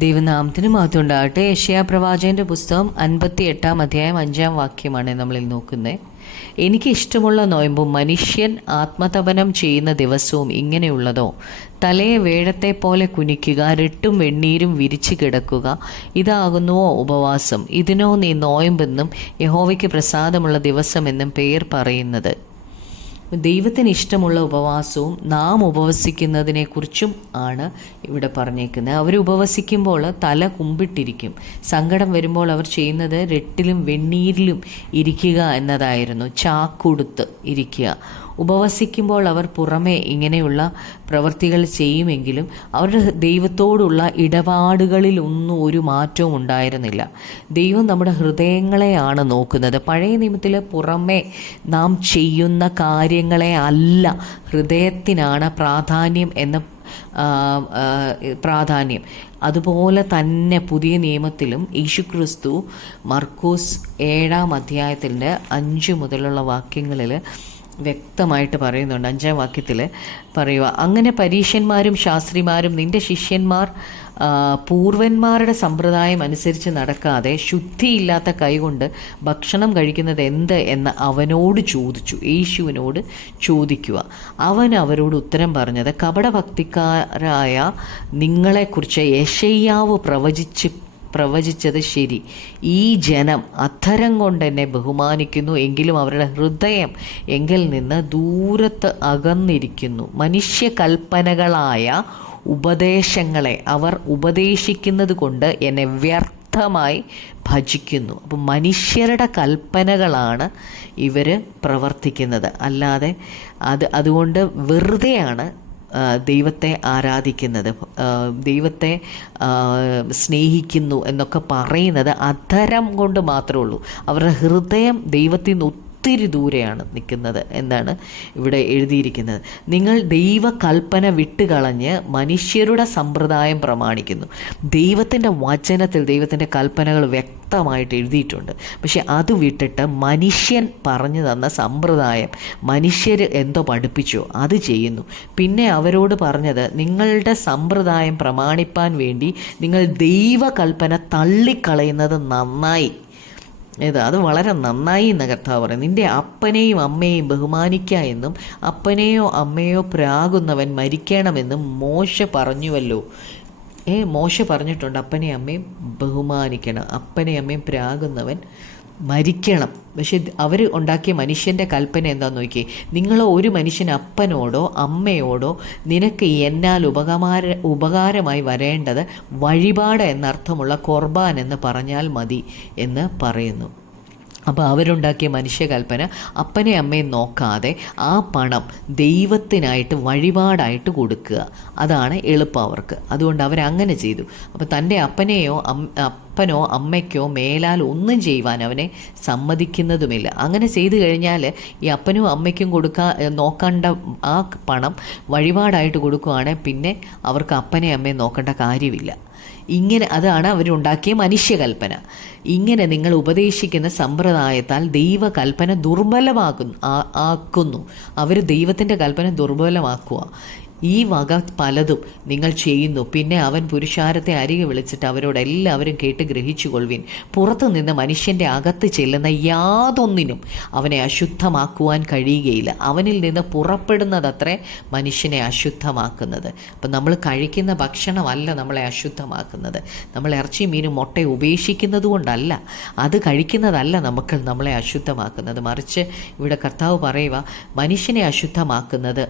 ദൈവനാമത്തിന് മഹത്വം ഉണ്ടാകട്ടെ. യെശയ്യാ പ്രവാചകന്റെ പുസ്തകം 58 അധ്യായം 5 വാക്യമാണ് നമ്മളിൽ നോക്കുന്നത്. എനിക്ക് ഇഷ്ടമുള്ള നോയമ്പും മനുഷ്യൻ ആത്മതപനം ചെയ്യുന്ന ദിവസവും ഇങ്ങനെയുള്ളതോ? തലയെ വേഴത്തെ പോലെ കുനിക്കുക, രട്ടും വെണ്ണീരും വിരിച്ചു കിടക്കുക, ഇതാകുന്നുവോ ഉപവാസം? ഇതിനോ നീ നോയമ്പെന്നും യഹോവയ്ക്ക് പ്രസാദമുള്ള ദിവസമെന്നും പേർ പറയുന്നത്? ദൈവത്തിന് ഇഷ്ടമുള്ള ഉപവാസവും നാം ഉപവസിക്കുന്നതിനെക്കുറിച്ചും ആണ് ഇവിടെ പറഞ്ഞേക്കുന്നത്. അവർ ഉപവസിക്കുമ്പോൾ തല കുമ്പിട്ടിരിക്കും. സങ്കടം വരുമ്പോൾ അവർ ചെയ്യുന്നത് രട്ടിലും വെണ്ണീരിലും ഇരിക്കുക എന്നതായിരുന്നു. ചാക്കുടുത്ത് ഇരിക്കുക. ഉപവസിക്കുമ്പോൾ അവർ പുറമേ ഇങ്ങനെയുള്ള പ്രവൃത്തികൾ ചെയ്യുമെങ്കിലും അവരുടെ ദൈവത്തോടുള്ള ഇടപാടുകളിലൊന്നും ഒരു മാറ്റവും ഉണ്ടായിരുന്നില്ല. ദൈവം നമ്മുടെ ഹൃദയങ്ങളെയാണ് നോക്കുന്നത്. പഴയ നിയമത്തിൽ പുറമേ നാം ചെയ്യുന്ന കാര്യങ്ങളെ അല്ല, ഹൃദയത്തിനാണ് പ്രാധാന്യം എന്ന പ്രാധാന്യം. അതുപോലെ തന്നെ പുതിയ നിയമത്തിലും യേശുക്രിസ്തു മർക്കോസ് 7 അധ്യായത്തിൻ്റെ 5 മുതലുള്ള വാക്യങ്ങളിൽ വ്യക്തമായിട്ട് പറയുന്നുണ്ട്. 5 വാക്യത്തിൽ പറയുക, അങ്ങനെ പരീശന്മാരും ശാസ്ത്രിമാരും നിന്റെ ശിഷ്യന്മാർ പൂർവന്മാരുടെ സമ്പ്രദായം അനുസരിച്ച് നടക്കാതെ ശുദ്ധിയില്ലാത്ത കൈകൊണ്ട് ഭക്ഷണം കഴിക്കുന്നത് എന്ത് എന്ന് അവനോട് ചോദിച്ചു. യേശുവിനോട് ചോദിക്കുക. അവൻ അവരോട് ഉത്തരം പറഞ്ഞത്, കപടഭക്തിക്കാരായ നിങ്ങളെക്കുറിച്ച് യെശയ്യാവ് പ്രവചിച്ചത് ശരി. ഈ ജനം അധരം കൊണ്ട് എന്നെ ബഹുമാനിക്കുന്നു, എങ്കിലും അവരുടെ ഹൃദയം എങ്കിൽ നിന്ന് ദൂരത്ത് അകന്നിരിക്കുന്നു. മനുഷ്യകൽപ്പനകളായ ഉപദേശങ്ങളെ അവർ ഉപദേശിക്കുന്നത് കൊണ്ട് എന്നെ വ്യർത്ഥമായി ഭജിക്കുന്നു. അപ്പം മനുഷ്യരുടെ കൽപ്പനകളാണ് ഇവർ പ്രവർത്തിക്കുന്നത്. അല്ലാതെ അതുകൊണ്ട് വെറുതെയാണ് ദൈവത്തെ ആരാധിക്കുന്നത്, ദൈവത്തെ സ്നേഹിക്കുന്നു എന്നൊക്കെ പറയുന്നത് അധരം കൊണ്ട് മാത്രമേ ഉള്ളൂ. അവരുടെ ഹൃദയം ദൈവത്തിൽ നിന്ന് ഒത്തിരി ദൂരെയാണ് നിൽക്കുന്നത് എന്നാണ് ഇവിടെ എഴുതിയിരിക്കുന്നത്. നിങ്ങൾ ദൈവകൽപ്പന വിട്ടുകളഞ്ഞ് മനുഷ്യരുടെ സമ്പ്രദായം പ്രമാണിക്കുന്നു. ദൈവത്തിൻ്റെ വചനത്തിൽ ദൈവത്തിൻ്റെ കൽപ്പനകൾ വ്യക്തമായിട്ട് എഴുതിയിട്ടുണ്ട്. പക്ഷെ അത് വിട്ടിട്ട് മനുഷ്യൻ പറഞ്ഞു തന്ന സമ്പ്രദായം, മനുഷ്യർ എന്തോ പഠിപ്പിച്ചോ അത് ചെയ്യുന്നു. പിന്നെ അവരോട് പറഞ്ഞത്, നിങ്ങളുടെ സമ്പ്രദായം പ്രമാണിപ്പാൻ വേണ്ടി നിങ്ങൾ ദൈവകൽപ്പന തള്ളിക്കളയുന്നത് നന്നായി. അത് വളരെ നന്നായി എന്ന് കർത്താവ് പറയും. നിൻ്റെ അപ്പനെയും അമ്മയെയും ബഹുമാനിക്കുക എന്നും അപ്പനെയോ അമ്മയോ പ്രാകുന്നവൻ മരിക്കണമെന്നും മോശ പറഞ്ഞുവല്ലോ. മോശ പറഞ്ഞിട്ടുണ്ട്, അപ്പനെയും അമ്മയും ബഹുമാനിക്കണം, അപ്പനെയും അമ്മയും പ്രാകുന്നവൻ മരിക്കണം. പക്ഷെ അവർ ഉണ്ടാക്കിയ മനുഷ്യൻ്റെ കൽപ്പന എന്താണെന്ന് നോക്കിയേ. നിങ്ങൾ ഒരു മനുഷ്യൻ അപ്പനോടോ അമ്മയോടോ നിനക്ക് എന്നാൽ ഉപകാരമായി വരേണ്ടത് വഴിപാട് എന്നർത്ഥമുള്ള ഖുർബാൻ എന്ന് പറഞ്ഞാൽ മതി എന്ന് പറയുന്നു. അപ്പോൾ അവരുണ്ടാക്കിയ മനുഷ്യകൽപ്പന അപ്പനെ അമ്മയും നോക്കാതെ ആ പണം ദൈവത്തിനായിട്ട് വഴിപാടായിട്ട് കൊടുക്കുക, അതാണ് എളുപ്പം അവർക്ക്. അതുകൊണ്ട് അവരങ്ങനെ ചെയ്തു. അപ്പോൾ തൻ്റെ അപ്പനോ അമ്മയ്ക്കോ മേലാൽ ഒന്നും ചെയ്യുവാൻ അവനെ സമ്മതിക്കുന്നതുമില്ല. അങ്ങനെ ചെയ്തു കഴിഞ്ഞാൽ ഈ അപ്പനും അമ്മയ്ക്കും നോക്കേണ്ട ആ പണം വഴിപാടായിട്ട് കൊടുക്കുകയാണെങ്കിൽ പിന്നെ അവർക്ക് അപ്പനെ അമ്മയെ നോക്കേണ്ട കാര്യമില്ല. അതാണ് അവരുണ്ടാക്കിയ മനുഷ്യകൽപ്പന. ഇങ്ങനെ നിങ്ങൾ ഉപദേശിക്കുന്ന സമ്പ്രദായത്താൽ ദൈവകൽപ്പന ആക്കുന്നു. അവർ ദൈവത്തിൻ്റെ കൽപ്പന ദുർബലമാക്കുക. ഈ വക പലതും നിങ്ങൾ ചെയ്യുന്നു. പിന്നെ അവൻ പുരുഷാരത്തെ അരികെ വിളിച്ചിട്ട് അവരോട് എല്ലാവരും കേട്ട് ഗ്രഹിച്ചു കൊള്ളുവിൻ. പുറത്തു നിന്ന് മനുഷ്യൻ്റെ അകത്ത് ചെല്ലുന്ന യാതൊന്നിനും അവനെ അശുദ്ധമാക്കുവാൻ കഴിയുകയില്ല. അവനിൽ നിന്ന് പുറപ്പെടുന്നതത്രേ മനുഷ്യനെ അശുദ്ധമാക്കുന്നത്. അപ്പം നമ്മൾ കഴിക്കുന്ന ഭക്ഷണമല്ല നമ്മളെ അശുദ്ധമാക്കുന്നത്. നമ്മൾ ഇറച്ചി മീനും മുട്ടയും ഉപേക്ഷിക്കുന്നത് കൊണ്ടല്ല, അത് കഴിക്കുന്നതല്ല നമ്മളെ അശുദ്ധമാക്കുന്നത്. മറിച്ച് ഇവിടെ കർത്താവ് പറയുക, മനുഷ്യനെ അശുദ്ധമാക്കുന്നത്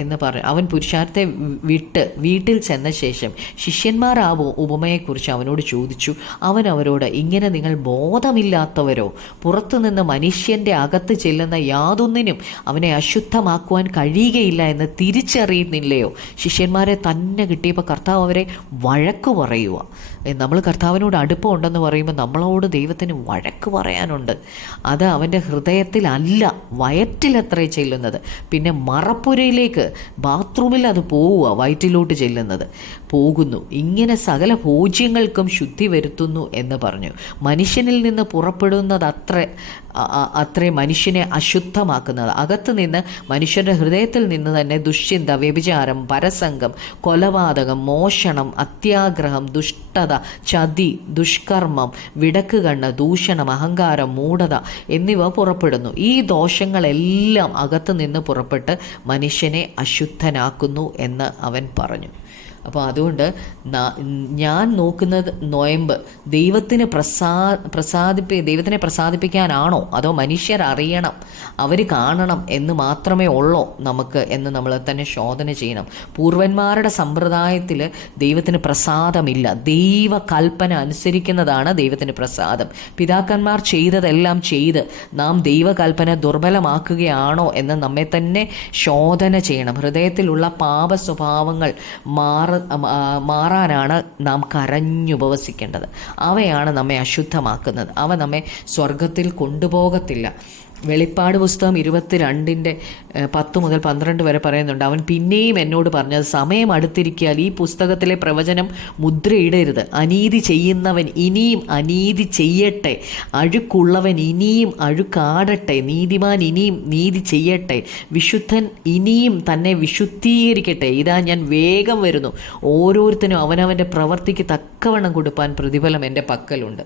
എന്ന് പറയും. അവൻ പുരുഷാരത്തെ വിട്ട് വീട്ടിൽ ചെന്ന ശേഷം ശിഷ്യന്മാർ ആ ഉപമയെക്കുറിച്ച് അവനോട് ചോദിച്ചു. അവൻ അവരോട്, ഇങ്ങനെ നിങ്ങൾ ബോധമില്ലാത്തവരോ? പുറത്തുനിന്ന് മനുഷ്യൻ്റെ അകത്ത് ചെല്ലുന്ന യാതൊന്നിനും അവനെ അശുദ്ധമാക്കുവാൻ കഴിയുകയില്ല എന്ന് തിരിച്ചറിയുന്നില്ലയോ? ശിഷ്യന്മാരെ തന്നെ കിട്ടിയപ്പോൾ കർത്താവ് അവരെ വഴക്ക് പറയുക. നമ്മൾ കർത്താവിനോട് അടുപ്പമുണ്ടെന്ന് പറയുമ്പോൾ നമ്മളോട് ദൈവത്തിന് വഴക്ക് പറയാനുണ്ട്. അത് അവൻ്റെ ഹൃദയത്തിലല്ല, വയറ്റിലത്രേ ചെല്ലുന്നത്. പിന്നെ മറപ്പുരയിലേക്ക് ബാത്റൂമിൽ അത് പോവുക, വയറ്റിലോട്ട് ചെല്ലുന്നത് പോകുന്നു. ഇങ്ങനെ സകല ഭോജ്യങ്ങൾക്കും ശുദ്ധി വരുത്തുന്നു എന്ന് പറഞ്ഞു. മനുഷ്യനിൽ നിന്ന് പുറപ്പെടുന്നത് അത്രേ മനുഷ്യനെ അശുദ്ധമാക്കുന്നത്. അകത്ത് നിന്ന് മനുഷ്യൻ്റെ ഹൃദയത്തിൽ നിന്ന് തന്നെ ദുശ്ചിന്ത, വ്യഭിചാരം, പരസംഗം, കൊലപാതകം, മോഷണം, അത്യാഗ്രഹം, ദുഷ്ടത, ചതി, ദുഷ്കർമ്മം, വിടക്ക് കണ്ണ്, ദൂഷണം, അഹങ്കാരം, മൂഢത എന്നിവ പുറപ്പെടുന്നു. ഈ ദോഷങ്ങളെല്ലാം അകത്ത് നിന്ന് പുറപ്പെട്ട് മനുഷ്യനെ അശുദ്ധനാക്കുന്നു എന്ന് അവൻ പറഞ്ഞു. അപ്പോൾ അതുകൊണ്ട് ഞാൻ നോക്കുന്നത് നൊയമ്പ് ദൈവത്തിനെ പ്രസാദിപ്പിക്കാനാണോ, അതോ മനുഷ്യർ അറിയണം, അവർ കാണണം എന്ന് മാത്രമേ ഉള്ളോ നമുക്ക് എന്ന് നമ്മൾ തന്നെ ശോധന ചെയ്യണം. പൂർവന്മാരുടെ സമ്പ്രദായത്തിൽ ദൈവത്തിന് പ്രസാദമില്ല. ദൈവകൽപ്പന അനുസരിക്കുന്നതാണ് ദൈവത്തിന് പ്രസാദം. പിതാക്കന്മാർ ചെയ്തതെല്ലാം ചെയ്ത് നാം ദൈവകൽപ്പന ദുർബലമാക്കുകയാണോ എന്ന് നമ്മെ തന്നെ ശോധന ചെയ്യണം. ഹൃദയത്തിലുള്ള പാപ സ്വഭാവങ്ങൾ മാറാനാണ് നാം കരഞ്ഞുപവസിക്കേണ്ടത്. അവയാണ് നമ്മെ അശുദ്ധമാക്കുന്നത്. അവ നമ്മെ സ്വർഗത്തിൽ കൊണ്ടുപോകത്തില്ല. വെളിപ്പാട് പുസ്തകം 22:10 മുതൽ 12 വരെ പറയുന്നുണ്ട്. അവൻ പിന്നെയും എന്നോട് പറഞ്ഞത്, സമയം അടുത്തിരിക്കാൽ ഈ പുസ്തകത്തിലെ പ്രവചനം മുദ്രയിടരുത്. അനീതി ചെയ്യുന്നവൻ ഇനിയും അനീതി ചെയ്യട്ടെ, അഴുക്കുള്ളവൻ ഇനിയും അഴുക്കാടട്ടെ, നീതിമാൻ ഇനിയും നീതി ചെയ്യട്ടെ, വിശുദ്ധൻ ഇനിയും തന്നെ വിശുദ്ധീകരിക്കട്ടെ. ഇതാ ഞാൻ വേഗം വരുന്നു, ഓരോരുത്തരും അവനവൻ്റെ പ്രവൃത്തിക്ക് തക്കവണ്ണം കൊടുപ്പാൻ പ്രതിഫലം എൻ്റെ പക്കലുണ്ട്.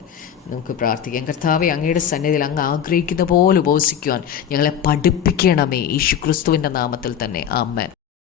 നമുക്ക് പ്രാർത്ഥിക്കാം. കർത്താവേ, അങ്ങയുടെ സന്നിധിയിൽ അങ്ങ് ആഗ്രഹിക്കുന്ന പോലെ ഉപവസിക്കുവാൻ ഞങ്ങളെ പഠിപ്പിക്കണമേ, യേശുക്രിസ്തുവിൻ്റെ നാമത്തിൽ തന്നെ. ആമേൻ.